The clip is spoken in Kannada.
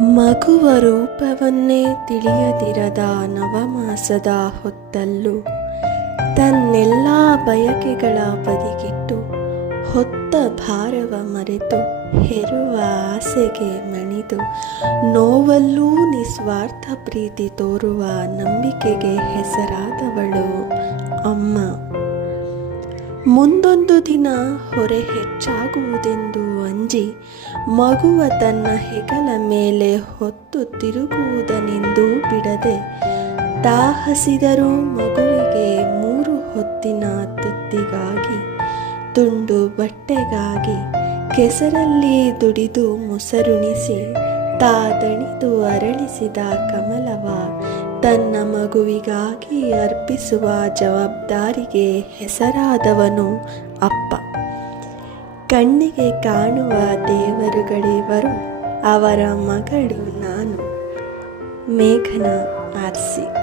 ಮಗುವ ರೂಪವನ್ನೇ ತಿಳಿಯದಿರದ ನವಮಾಸದ ಹೊತ್ತಲ್ಲೂ ತನ್ನೆಲ್ಲ ಬಯಕೆಗಳ ಬದಿಗಿಟ್ಟು ಹೊತ್ತ ಭಾರವ ಮರೆತು ಹೆರುವ ಆಸೆಗೆ ಮಣಿದು ನೋವಲ್ಲೂ ನಿಸ್ವಾರ್ಥ ಪ್ರೀತಿ ತೋರುವ ನಂಬಿಕೆಗೆ ಹೆಸರಾದವಳು. ಮುಂದೊಂದು ದಿನ ಹೊರೆ ಹೆಚ್ಚಾಗುವುದೆಂದು ಅಂಜಿ ಮಗುವ ತನ್ನ ಹೆಗಲ ಮೇಲೆ ಹೊತ್ತು ತಿರುಗುವುದನೆಂದು ಬಿಡದೆ ತಾ ಹಸಿದರೂ ಮಗುವಿಗೆ ಮೂರು ಹೊತ್ತಿನ ತುತ್ತಿಗಾಗಿ, ತುಂಡು ಬಟ್ಟೆಗಾಗಿ ಕೆಸರಲ್ಲಿ ದುಡಿದು ಮುಸರುಣಿಸಿ, ತಾ ದಣಿದು ಅರಳಿಸಿದ ಕಮಲವ ತನ್ನ ಮಗುವಿಗಾಗಿ ಅರ್ಪಿಸುವ ಜವಾಬ್ದಾರಿಗೆ ಹೆಸರಾದವನು ಅಪ್ಪ. ಕಣ್ಣಿಗೆ ಕಾಣುವ ದೇವರುಗಳಿವರು ಅವರ ಮಗಳು ನಾನು. ಮೇಘನ ಆರ್ಸಿ.